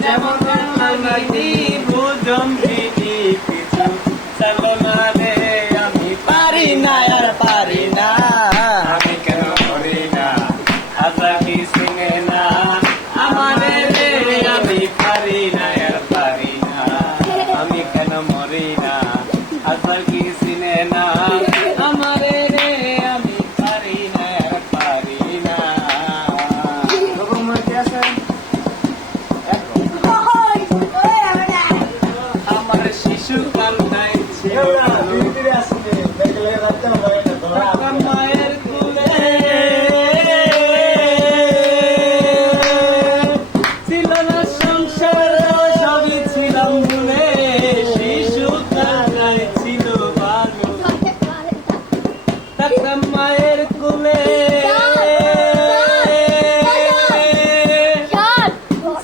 যেমন ভোজন কিছু সালমারে আমি পারি না আর পারি না আমি কেন করি না আশা কি শুনে না আমারে রে আমি পারি না আর পারি না আমি কেন মরি না আশা কি শুনে না আমারে রে আমি পারি না আর পারি না আমার শিশুকালটাই ছিল মায়ের কুলে ছিল না সংসার সবই ছিলাম ভুলে শিশুকালটাই ছিল ভালো থাকতাম মায়ের কুলে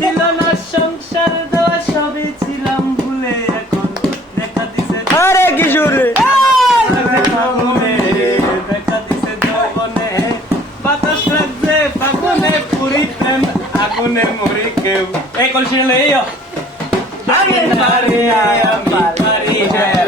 ছিল না সংসার দেওয়া সবই ছিলাম ভুলে এখন দেখা দিছে আরে কিশোর দেখা দিছে যৌবনে বাতাস লাগছে ফাগুনে পুরি প্রেম আগুনে মরি কেউ এই কলসি লইও আমি পারি না